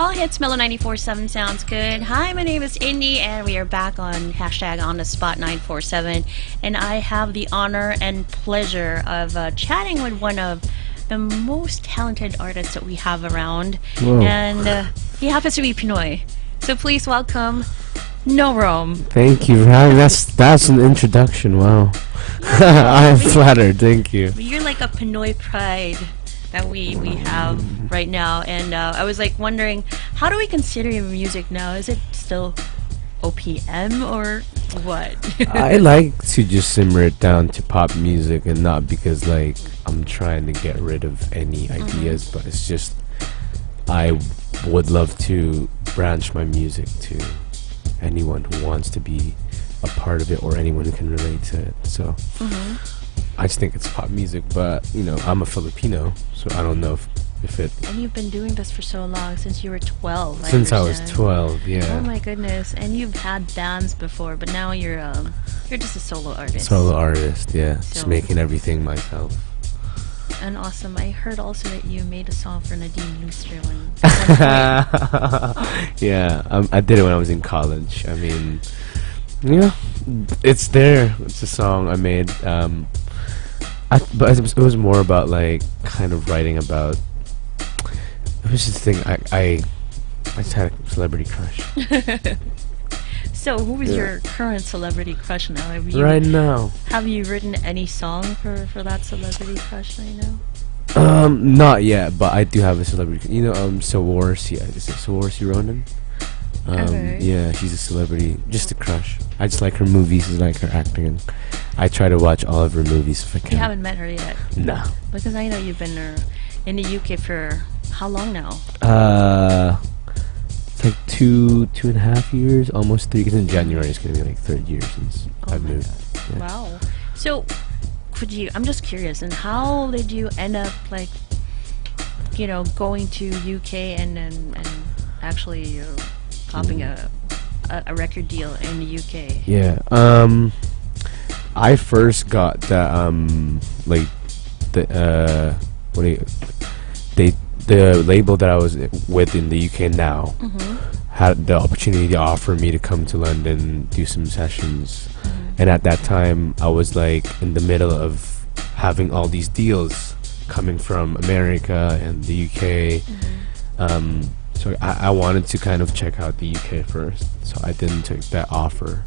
All hits Mellow 94.7 sounds good. Hi, my name is Indy, and we are back on hashtag on the spot 947. And I have the honor and pleasure of chatting with one of the most talented artists that we have around. Whoa. And he happens to be Pinoy. So please welcome No Rome. Thank you for having that's an introduction. Wow. I'm flattered. Thank you. You're like a Pinoy pride that we have right now. And I was like wondering, how do we consider your music now? Is it still OPM or what? I like to just simmer it down to pop music, and not because like I'm trying to get rid of any ideas, but it's just I would love to branch my music to anyone who wants to be a part of it, or anyone who can relate to it. So I just think it's pop music, but you know, I'm a Filipino, so I don't know if it. And you've been doing this for so long, since you were 12. Since I was understand. 12, yeah. Oh my goodness! And you've had bands before, but now you're just a solo artist. Solo artist, yeah. So- Just making everything myself. And awesome. I heard also that you made a song for Nadine Lustre at one point. Yeah, I did it when I was in college. I mean, yeah, it's there. It's a song I made. But it was more about like kind of writing about. It was just the thing. I just had a celebrity crush. So, who is your current celebrity crush now? Right now. Have you written any song for that celebrity crush right now? Not yet, but I do have a celebrity. You know, Sawarsi. Is it Sawarsi Ronan? Okay. Yeah, she's a celebrity. Just a crush. I just like her movies. I like her acting, and I try to watch all of her movies if I can. You haven't met her yet? No. Because I know you've been in the UK for how long now? It's like 2.5 years, almost 3. Because in January it's gonna be like 3rd year since I've my moved. God. Yeah. Wow. So, I'm just curious, and how did you end up like, going to UK and actually popping a record deal in the UK? Yeah. I first got that like the what do you the label that I was with in the UK now had the opportunity to offer me to come to London, do some sessions, and at that time I was like in the middle of having all these deals coming from America and the UK. So I wanted to kind of check out the UK first, so I didn't take that offer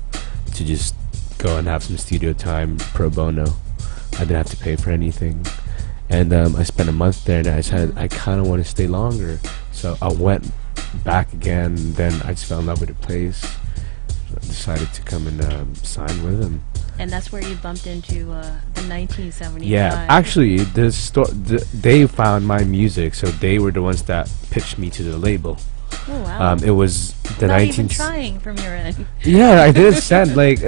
to just go and have some studio time pro bono. I didn't have to pay for anything, and I spent a month there, and I decided I kind of want to stay longer, so I went back again. Then I just fell in love with the place, so I decided to come and sign with them. And that's where you bumped into the 1975. Yeah, actually, they found my music, so they were the ones that pitched me to the label. Oh wow. It was the Not 19. even trying from your end. Yeah, I didn't send like.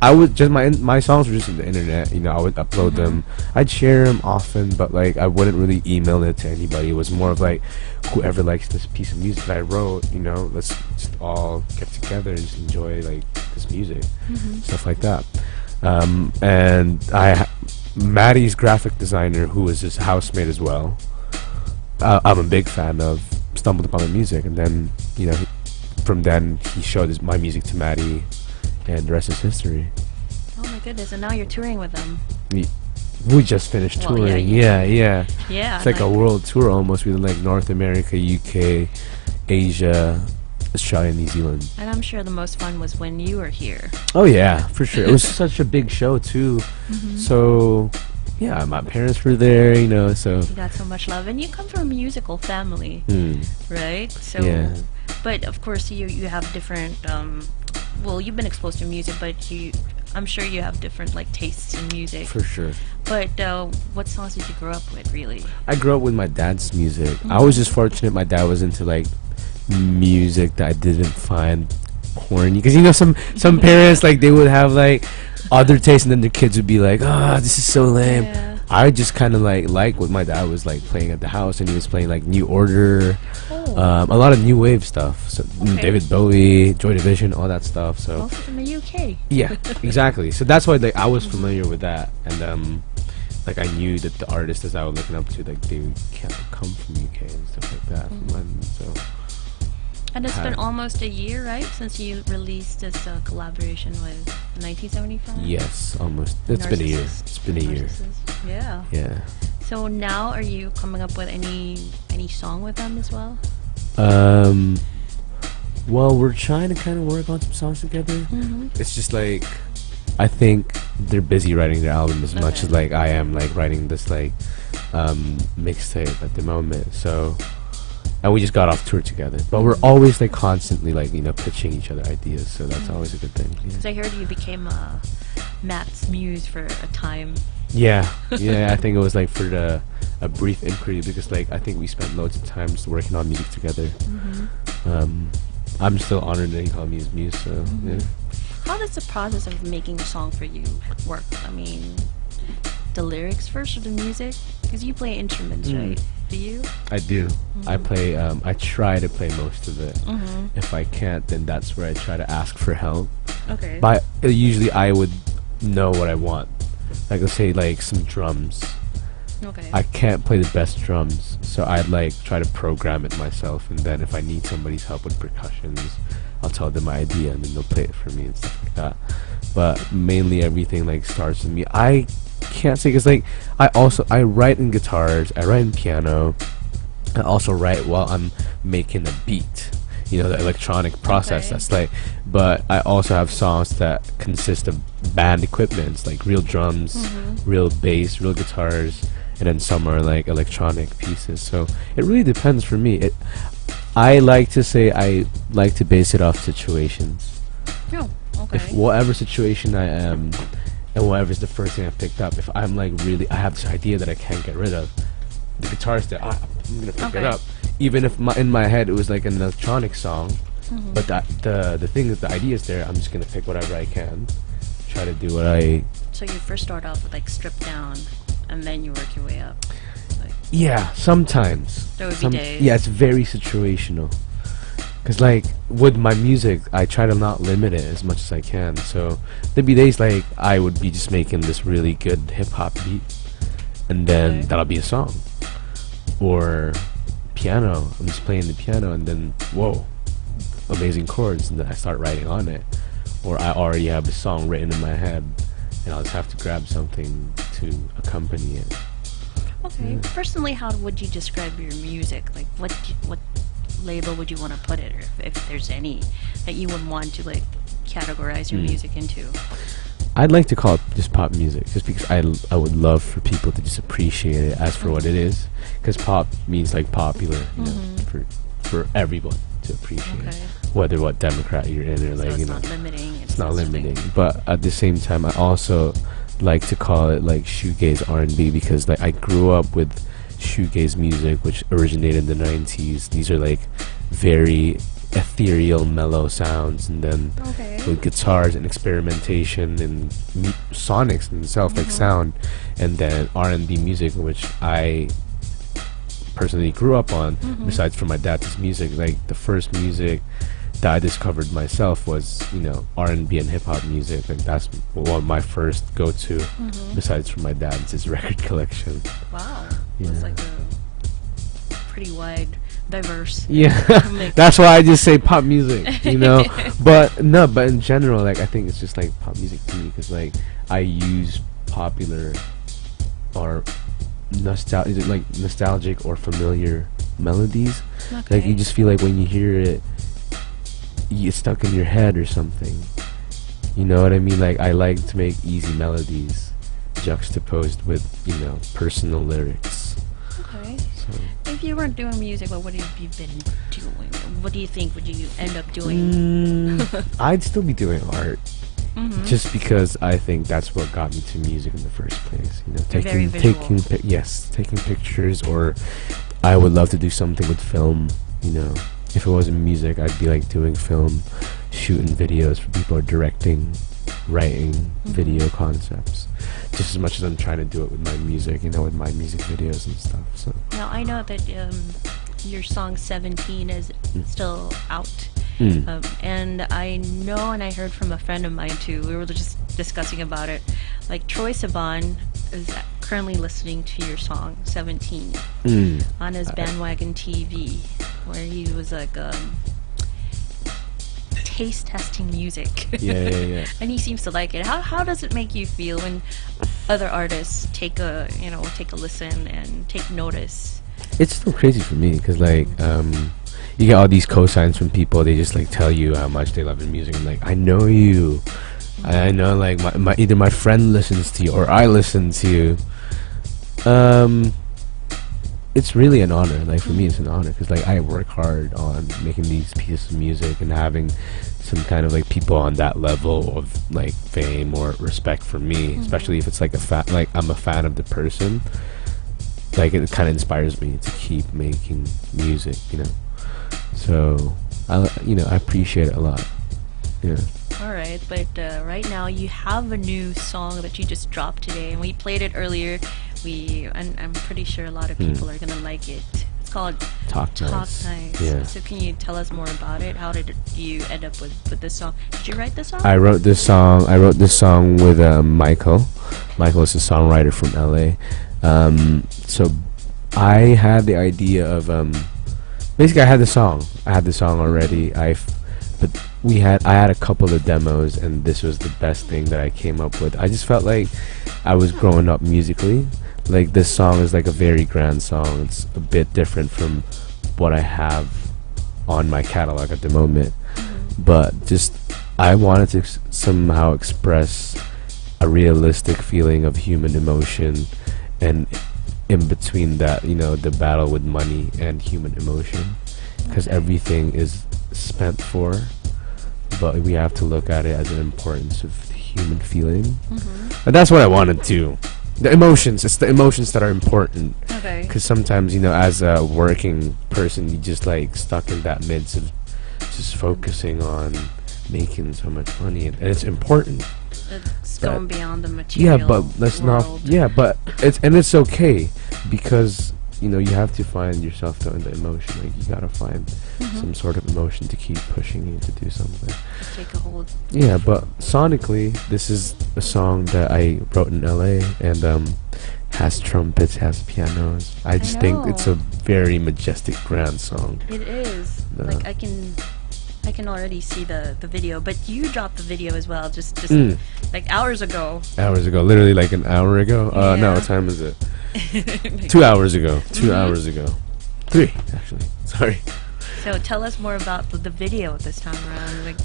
I would just my songs were just on the internet. You know, I would upload them. I'd share them often, but like I wouldn't really email it to anybody. It was more of like, whoever likes this piece of music that I wrote, you know, let's just all get together and just enjoy like this music, stuff like that. And Maddie's graphic designer, who was his housemate as well. I'm a big fan of. Stumbled upon my music, and then from then he showed my music to Maddie, and the rest is history. Oh my goodness! And now you're touring with them. We just finished Well, touring. yeah, Yeah. Yeah. It's like a world tour almost. We did like North America, UK, Asia, Australia, New Zealand. And I'm sure the most fun was when you were here. Oh yeah, for sure. It was such a big show too. So yeah, my parents were there, so. You got so much love, and you come from a musical family, right? So, Yeah. But of course, you have different. Well, you've been exposed to music, but I'm sure you have different like tastes in music. For sure. But what songs did you grow up with, really? I grew up with my dad's music. I was just fortunate my dad was into like music that I didn't find corny, because some parents like they would have like other tastes, and then their kids would be like, this is so lame. Yeah. I just kind of like what my dad was like playing at the house, and he was playing like New Order, a lot of new wave stuff. So David Bowie, Joy Division, all that stuff. So Also from the UK. yeah, exactly. So that's why like I was familiar with that, and like I knew that the artists that I was looking up to, like they can't come from UK and stuff like that. From London, so And it's been almost a year, right, since you released this collaboration with 1975? Yes, almost. It's been a year. It's been a year. Yeah. Yeah. So now, are you coming up with any song with them as well? Well, we're trying to kind of work on some songs together. Mm-hmm. It's just like, I think they're busy writing their album as much as like I am like writing this like mixtape at the moment. So, and we just got off tour together, but we're always like constantly like, you know, pitching each other ideas. So that's always a good thing. Yeah. So I heard you became Matt's muse for a time. Yeah, yeah. I think it was like for a brief inquiry, because like I think we spent loads of times working on music together. I'm still honored that he called me his muse. So yeah. How does the process of making a song for you work? I mean, the lyrics first or the music? Because you play instruments, right? Do you? I do. I play. I try to play most of it. If I can't, then that's where I try to ask for help. Okay. But usually I would know what I want. Like, let's say like some drums. Okay. I can't play the best drums, so I'd like try to program it myself, and then if I need somebody's help with percussions, I'll tell them my idea and then they'll play it for me and stuff like that. But mainly everything like starts with me. I can't say, because like I write in guitars, I write in piano, I also write while I'm making a beat, you know, the electronic process. That's like, but I also have songs that consist of band equipments, like real drums, real bass, real guitars, and then some are like electronic pieces. So it really depends for me. I like to say I like to base it off situations. Oh, okay. If whatever situation I am, and whatever's the first thing I picked up, if I'm like really, I have this idea that I can't get rid of, the guitar's there, I'm gonna pick it up. Even if in my head it was like an electronic song, but the thing is, the idea is there, I'm just gonna pick whatever I can, try to do what I... So you first start off with like stripped down, and then you work your way up. Like, yeah, sometimes. there would be days. Yeah, it's very situational. Because like with my music, I try to not limit it as much as I can. So there'd be days like I would be just making this really good hip hop beat, and then that'll be a song. Or piano, I'm just playing the piano, and then whoa, amazing chords, and then I start writing on it. Or I already have a song written in my head, and I'll just have to grab something to accompany it. Okay. Personally, how would you describe your music? Like, what label would you want to put it, or if there's any that you would want to like categorize your music into? I'd like to call it just pop music, just because I would love for people to just appreciate it as for what it is, because pop means like popular, you know, for everyone to appreciate, whether what Democrat you're in, or like, so you know, not limiting. it's not limiting. But at the same time, I also like to call it like shoegaze R&B, because like I grew up with shoegaze music, which originated in the 90s. These are like very ethereal, mellow sounds, and then with guitars and experimentation and sonics themselves, like sound, and then R&B music, which I personally grew up on. Besides from my dad's music, like the first music that I discovered myself was, you know, R&B and hip hop music. Like that's one of my first go-to. Besides from my dad's, his record collection. Wow, it's like a pretty wide, diverse. Yeah, that's why I just say pop music, you know. But no, but in general, like I think it's just like pop music to me, because like I use popular or nostalgic or familiar melodies. Like you just feel like when you hear it, it's stuck in your head or something. You know what I mean? Like I like to make easy melodies juxtaposed with, you know, personal lyrics. Okay. So if you weren't doing music, what would you have been doing? What do you think would you end up doing? I'd still be doing art. Just because I think that's what got me to music in the first place. You know, taking pictures, or I would love to do something with film. You know, if it wasn't music, I'd be like doing film, shooting videos for people, or directing, writing video concepts. Just as much as I'm trying to do it with my music, you know, with my music videos and stuff. So now I know that your song 17 is still out. And I know, and I heard from a friend of mine too, we were just discussing about it, like Troye Sivan is currently listening to your song 17 on his Bandwagon TV, where he was like taste testing music. Yeah. And he seems to like it. How does it make you feel when other artists take a listen and take notice? It's still crazy for me because like you get all these cosigns from people. They just like tell you how much they love your music. And like, I know you. I know like my either my friend listens to you or I listen to you. It's really an honor. Like for me, it's an honor because like I work hard on making these pieces of music and having some kind of like people on that level of like fame or respect for me, especially if it's like like I'm a fan of the person. Like it kind of inspires me to keep making music, you know. So I appreciate it a lot. Yeah. All right, but right now you have a new song that you just dropped today, and we played it earlier. And I'm pretty sure a lot of people are gonna like it. It's called Talk Nice. Yeah. So can you tell us more about it? How did you end up with this song? Did you write this song? I wrote this song with Michael. Michael is a songwriter from LA. So I had the idea of basically I had the song already. I had a couple of demos, and this was the best thing that I came up with. I just felt like I was growing up musically. Like this song is like a very grand song. It's a bit different from what I have on my catalog at the moment. But just I wanted to somehow express a realistic feeling of human emotion, and in between that, the battle with money and human emotion, because everything is spent for, but we have to look at it as an importance of the human feeling. And that's what I wanted to. The emotions, it's the emotions that are important. Okay. Because sometimes, as a working person, you just like stuck in that midst of just focusing on making so much money, and it's important. It's going beyond the material. Yeah, but let's not. Yeah, but it's okay, because you have to find yourself though in the emotion. Like you gotta find some sort of emotion to keep pushing you to do something. Take a hold. Yeah, but sonically, this is a song that I wrote in LA, and has trumpets, has pianos. I just think it's a very majestic, grand song. It is. Like I can already see the video, but you dropped the video as well, just like hours ago. Literally like an hour ago. No, what time is it? 2 hours ago. 2 hours ago. 3 actually. Sorry. So tell us more about the video this time around. Like,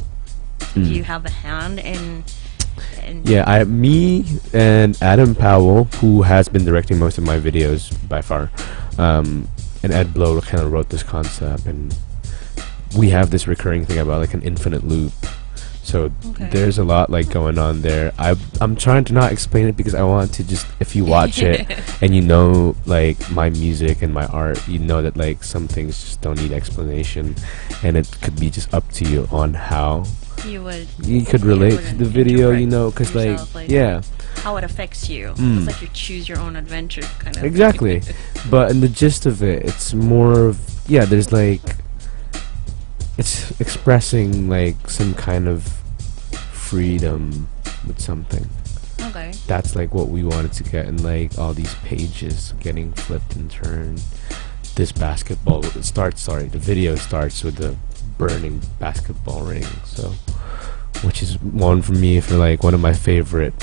do you have a hand in? Yeah, me and Adam Powell, who has been directing most of my videos by far, and Ed Blow kind of wrote this concept, and we have this recurring thing about like an infinite loop. So there's a lot like going on there. I'm trying to not explain it because I want to just, if you watch it and like my music and my art, that like some things just don't need explanation, and it could be just up to you on how you could relate to the video, because like yeah, how it affects you. It's like you choose your own adventure kind of. Exactly. But in the gist of it, it's more of there's like, it's expressing like some kind of freedom with something. Okay. That's like what we wanted to get in like all these pages getting flipped and turned. This basketball the video starts with the burning basketball ring, so which is one for me for like one of my favorite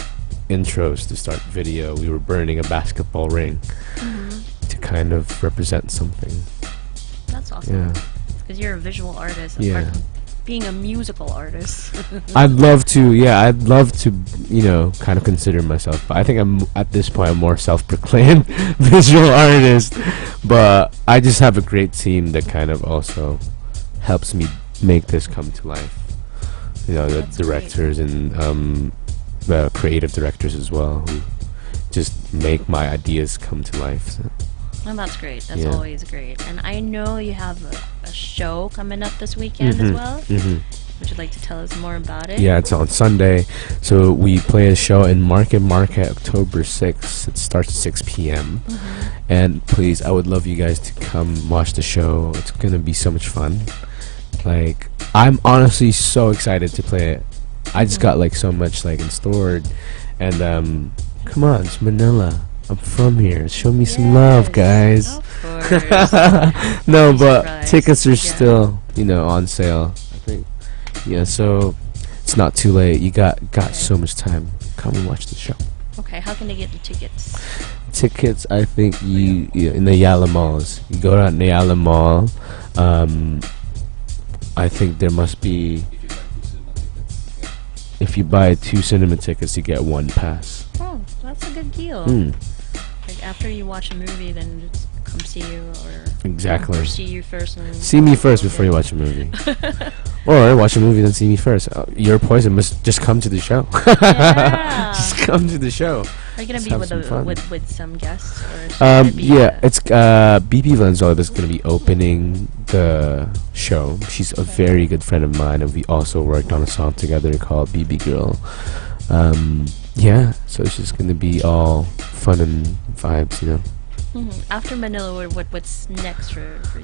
intros to start video. We were burning a basketball ring to kind of represent something. That's awesome. Yeah. Because you're a visual artist. Yeah. Apart from being a musical artist. I'd love to kind of consider myself, but I think I'm at this point I'm more self-proclaimed visual artist, but I just have a great team that kind of also helps me make this come to life. The That's directors great. And the creative directors as well, who just make my ideas come to life. So. And that's great. That's always great. And I know you have a show coming up this weekend as well. Would you like to tell us more about it? Yeah, it's on Sunday. So we play a show in Market October 6th. It starts at 6 p.m. And please, I would love you guys to come watch the show. It's going to be so much fun. Like, I'm honestly so excited to play it. I just got like so much like in store. And come on, it's Manila. I'm from here. Show me some love, guys. Of course. No, but Surprised. tickets are still, on sale. I think Yeah, so it's not too late. You got so much time. Come and watch the show. Okay, how can they get the tickets? Tickets, I think you in the Yala malls. You go down the Yala mall. I think there must be. If you buy 2 cinema tickets, you get 1 pass. Oh, that's a good deal. Like after you watch a movie, then just come see you, or Exactly. or see you first. And See me first before you watch a movie. Or watch a movie then see me first. Your poison must just come to the show. Yeah. Just come to the show. Are you gonna Let's be have with some fun. with some guests? Or is it gonna be, Yeah, it's BP Valenzuela is going to be opening the show. She's a very good friend of mine, and we also worked on a song together called BB Girl. Yeah, so it's just going to be all fun and vibes, you know. After Manila, what's next for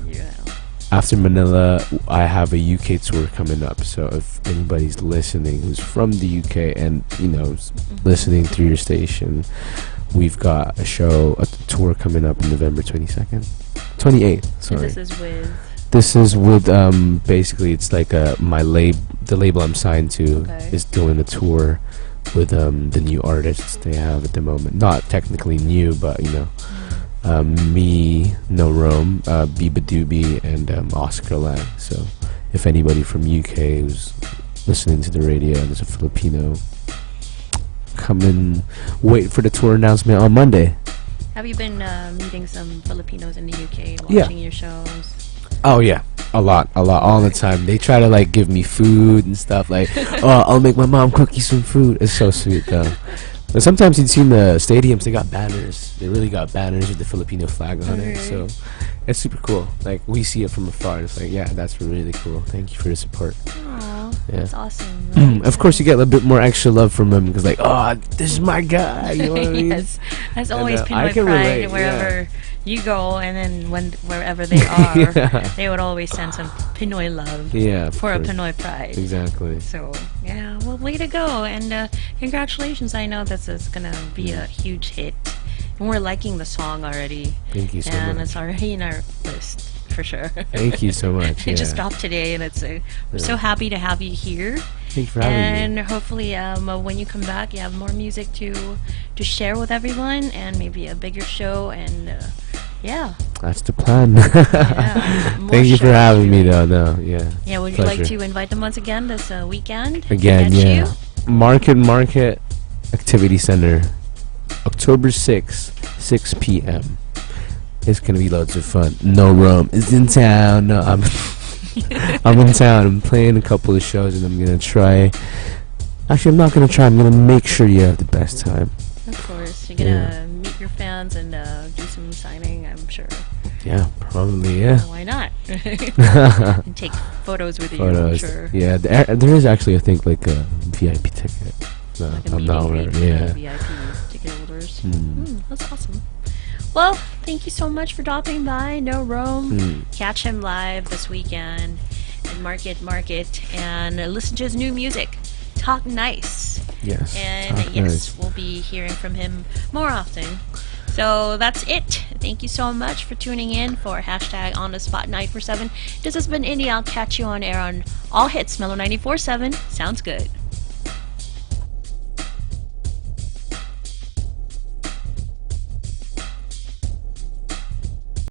you now? After Manila, I have a UK tour coming up. So if anybody's listening who's from the UK and listening through your station, we've got a tour coming up in November 28th. Sorry. And this is with. This is with basically it's like the label I'm signed to is doing a tour with the new artists they have at the moment. Not technically new, but me, No Rome, Biba Doobie, and Oscar Lang. So if anybody from UK who's listening to the radio and is a Filipino, come and wait for the tour announcement on Monday. Have you been meeting some Filipinos in the UK Yeah. watching your shows? Oh yeah, a lot, all the time. They try to like give me food and stuff. Like, oh, I'll make my mom cook you some food. It's so sweet though. But sometimes you'd see in the stadiums, they got banners. They really got banners with the Filipino flag on it. So it's super cool. Like we see it from afar. It's like, yeah, that's really cool. Thank you for the support. Aw, Yeah. that's awesome. Of course, you get a little bit more extra love from them because, like, oh, this is my guy. You know what I mean? Yes, that's And, always I Pinoy can pride relate, wherever you go, and then wherever they are, Yeah. they would always send some Pinoy love Yeah, of for a course. Pinoy pride. Exactly. So yeah, well, way to go, and congratulations! I know this is gonna be a huge hit, and we're liking the song already, Thank you so and much. it's already in our list for sure. Thank you so much. It just yeah. dropped today, and we're so happy to have you here. Thank you for having And me. hopefully, when you come back, you have more music to share with everyone, and maybe a bigger show. And yeah, That's the plan. more Thank you for shows having me, to- though. No, yeah. Yeah, would you like Pleasure. to invite them once again this weekend? Again, Get yeah. you? Market Activity Center, October 6th, 6 p.m. It's gonna be loads of fun. No Rome is in town. No, I'm in town. I'm playing a couple of shows, and I'm gonna try. Actually, I'm not gonna try. I'm gonna make sure you have the best time. Of course, you're gonna meet your fans and do some signing. I'm sure. Yeah, probably. Yeah. Why not? And take photos with you. I'm Photos. sure. Yeah, there is actually, I think, like a VIP ticket. No, Like a I'm not meet aware. and greet Yeah. for VIP ticket holders. Mm. That's awesome. Well, thank you so much for dropping by. No Rome. Catch him live this weekend and Market, and listen to his new music. Talk Nice. Yes. And Talk yes, nice. we'll be hearing from him more often. So that's it. Thank you so much for tuning in for hashtag on the spot 947. This has been Indy. I'll catch you on air on All Hits Mellow 94.7. Sounds good.